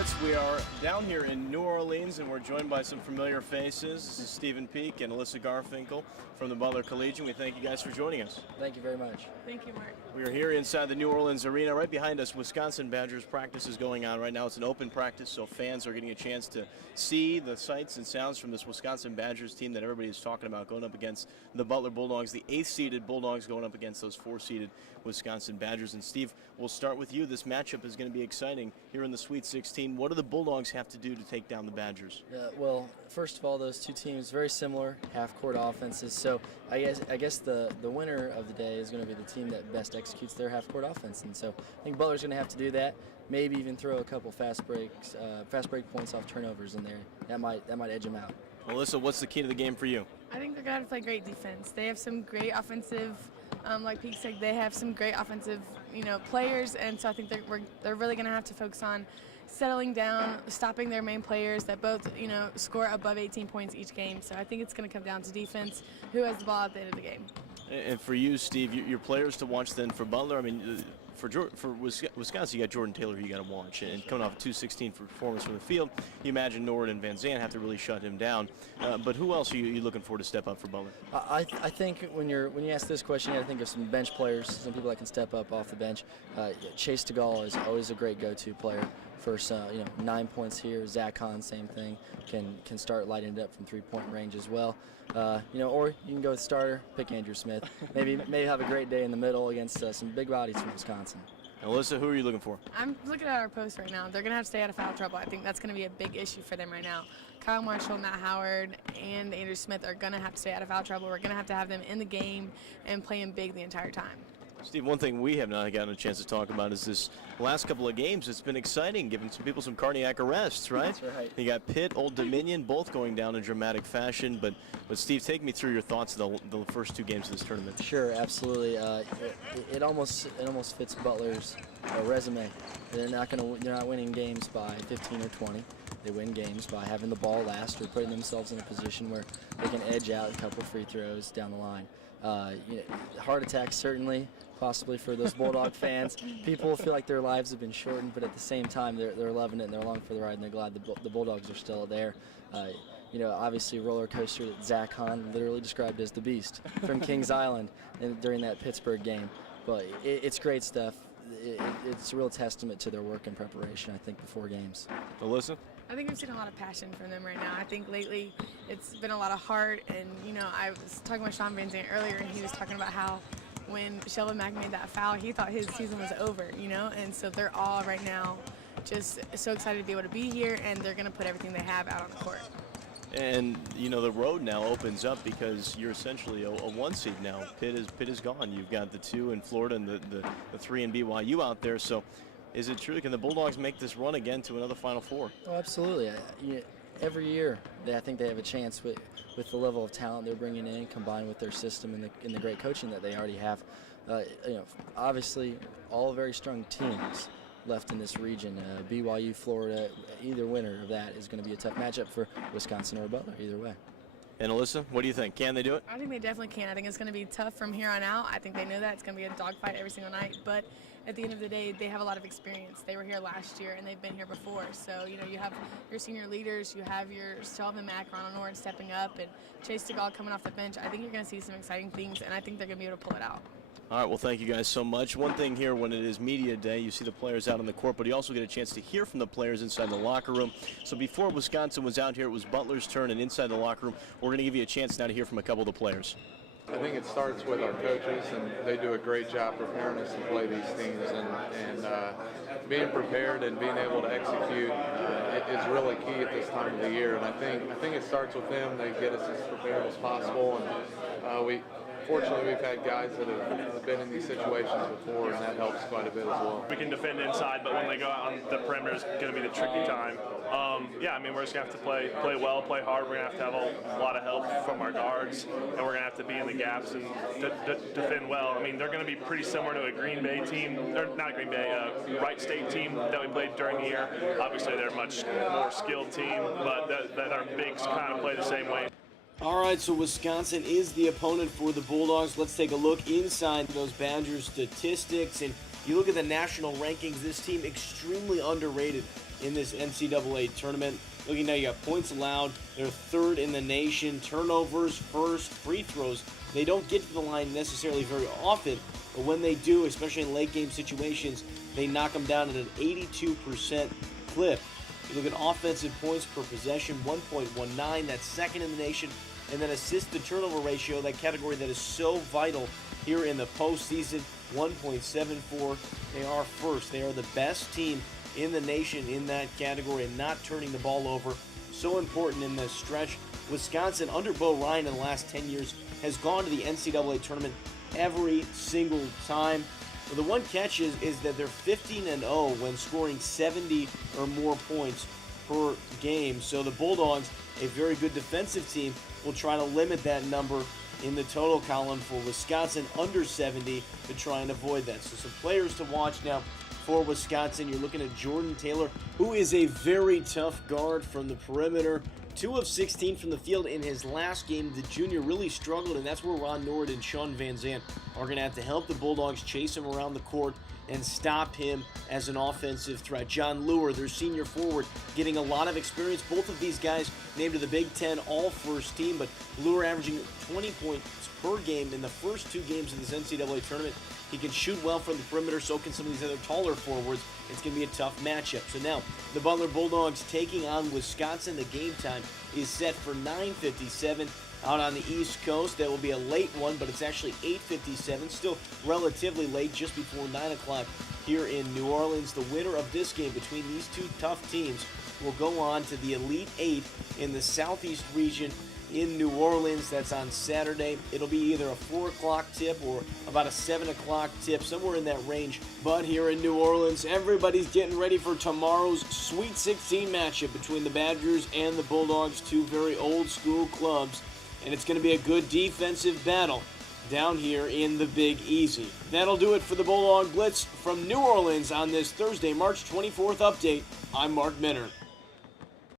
Blitz. We are down here in New Orleans, and we're joined by some familiar faces. This is Steven Peak and Elyssa Garfinkel from the Butler Collegian. We thank you guys for joining us. Thank you very much. Thank you, Mark. We are here inside the New Orleans arena. Right behind us, Wisconsin Badgers practice is going on right now. It's an open practice, so fans are getting a chance to see the sights and sounds from this Wisconsin Badgers team that everybody is talking about, going up against the Butler Bulldogs, the 8th-seeded Bulldogs going up against those 4th-seeded Wisconsin Badgers. And Steve, we'll start with you. This matchup is going to be exciting here in the Sweet 16. What do the Bulldogs have to do to take down the Badgers? Well, first of all, those two teams very similar, half-court offenses. So I guess the winner of the day is going to be the team that best executes their half-court offense. And so I think Butler's going to have to do that. Maybe even throw a couple fast break points off turnovers in there. That might edge them out. Elyssa, what's the key to the game for you? I think they're going to have to play great defense. They have some great offensive, like Pete said, they have some great offensive, players, and so I think they're really going to have to focus on settling down, stopping their main players that both, score above 18 points each game. So I think it's going to come down to defense, who has the ball at the end of the game. And for you, Steve, your players to watch then for Butler, I mean, for Wisconsin, you got Jordan Taylor who you got to watch. And coming off a 216 performance from the field, you imagine Nord and Van Zandt have to really shut him down. But who else are you looking for to step up for Butler? I think when you ask this question, you got to think of some bench players, some people that can step up off the bench. Chase DeGaulle is always a great go-to player. First, 9 points here. Zach Hahn, same thing, can start lighting it up from three-point range as well. Or you can go with starter, pick Andrew Smith. Maybe have a great day in the middle against some big bodies from Wisconsin. Elyssa, who are you looking for? I'm looking at our post right now. They're going to have to stay out of foul trouble. I think that's going to be a big issue for them right now. Kyle Marshall, Matt Howard, and Andrew Smith are going to have to stay out of foul trouble. We're going to have them in the game and playing big the entire time. Steve, one thing we have not gotten a chance to talk about is this last couple of games. It's been exciting, giving some people some cardiac arrests, right? That's right. You got Pitt, Old Dominion, both going down in dramatic fashion. But Steve, take me through your thoughts of the first two games of this tournament. Sure, absolutely. It almost fits Butler's resume. They're not winning games by 15 or 20. They win games by having the ball last or putting themselves in a position where they can edge out a couple free throws down the line. Heart attacks certainly, possibly for those Bulldog fans. People feel like their lives have been shortened, but at the same time, they're loving it and they're along for the ride and they're glad the Bulldogs are still there. Obviously a roller coaster that Zach Hahn literally described as the beast from Kings Island during that Pittsburgh game. But it's great stuff. It's a real testament to their work and preparation, I think, before games. Elyssa? I think we've seen a lot of passion from them right now. I think lately it's been a lot of heart, and I was talking with Sean Van Zandt earlier, and he was talking about how when Shelvin Mack made that foul, he thought his season was over, and so they're all right now just so excited to be able to be here, and they're going to put everything they have out on the court. And the road now opens up because you're essentially a 1 seed now. Pitt is gone. You've got the 2 in Florida and the 3 in BYU out there. So is it true? Can the Bulldogs make this run again to another Final Four? Oh, absolutely. Every year, I think they have a chance with the level of talent they're bringing in, combined with their system and the great coaching that they already have. Obviously, all very strong teams left in this region. BYU, Florida, either winner of that is going to be a tough matchup for Wisconsin or Butler, either way. And Elyssa, what do you think? Can they do it? I think they definitely can. I think it's going to be tough from here on out. I think they know that. It's going to be a dogfight every single night. But at the end of the day, they have a lot of experience. They were here last year, and they've been here before. So, you have your senior leaders. You have your Shelvin Mack, Ronald Nord stepping up, and Chase DeGaulle coming off the bench. I think you're going to see some exciting things, and I think they're going to be able to pull it out. All right, well, thank you guys so much. One thing here, when it is media day, you see the players out on the court, but you also get a chance to hear from the players inside the locker room. So before Wisconsin was out here, it was Butler's turn, and inside the locker room, we're going to give you a chance now to hear from a couple of the players. I think it starts with our coaches, and they do a great job preparing us to play these teams, and being prepared and being able to execute is really key at this time of the year. And I think it starts with them. They get us as prepared as possible, and fortunately, we've had guys that have been in these situations before, and that helps quite a bit as well. We can defend inside, but when they go out on the perimeter, it's going to be the tricky time. We're just going to have to play well, play hard. We're going to have a lot of help from our guards, and we're going to have to be in the gaps and defend well. They're going to be pretty similar to a Green Bay team, or not a Green Bay, Wright State team that we played during the year. Obviously, they're a much more skilled team, but our bigs kind of play the same way. All right, so Wisconsin is the opponent for the Bulldogs. Let's take a look inside those Badgers statistics. And you look at the national rankings, this team extremely underrated. in this NCAA tournament. Looking now, you got points allowed. They're third in the nation. Turnovers first. Free throws. They don't get to the line necessarily very often, but when they do, especially in late game situations, they knock them down at an 82% clip. You look at offensive points per possession, 1.19. That's second in the nation. And then assist to turnover ratio, that category that is so vital here in the postseason, 1.74. They are first. They are the best team in the nation in that category and not turning the ball over. So important in this stretch. Wisconsin, under Bo Ryan in the last 10 years, has gone to the NCAA tournament every single time. Well, the one catch is that they're 15-0 when scoring 70 or more points per game. So the Bulldogs, a very good defensive team, will try to limit that number in the total column for Wisconsin, under 70, to try and avoid that. So some players to watch now for Wisconsin. You're looking at Jordan Taylor, who is a very tough guard from the perimeter. 2 of 16 from the field in his last game. The junior really struggled, and that's where Ron Nord and Sean Van Zandt are going to have to help the Bulldogs chase him around the court and stop him as an offensive threat. John Lure, their senior forward, getting a lot of experience. Both of these guys named to the Big Ten all-first team, but Lure averaging 20 points per game in the first 2 games of this NCAA tournament. He can shoot well from the perimeter, so can some of these other taller forwards. It's going to be a tough matchup. So now, the Butler Bulldogs taking on Wisconsin. The game time is set for 9:57 out on the East Coast. That will be a late one, but it's actually 8:57, still relatively late, just before 9 o'clock here in New Orleans. The winner of this game between these 2 tough teams will go on to the Elite 8 in the Southeast region in New Orleans. That's on Saturday. It'll be either a 4 o'clock tip or about a 7 o'clock tip, somewhere in that range. But here in New Orleans, everybody's getting ready for tomorrow's Sweet 16 matchup between the Badgers and the Bulldogs, 2 very old school clubs. And it's going to be a good defensive battle down here in the Big Easy. That'll do it for the Bulldog Blitz from New Orleans on this Thursday, March 24th update. I'm Mark Minner.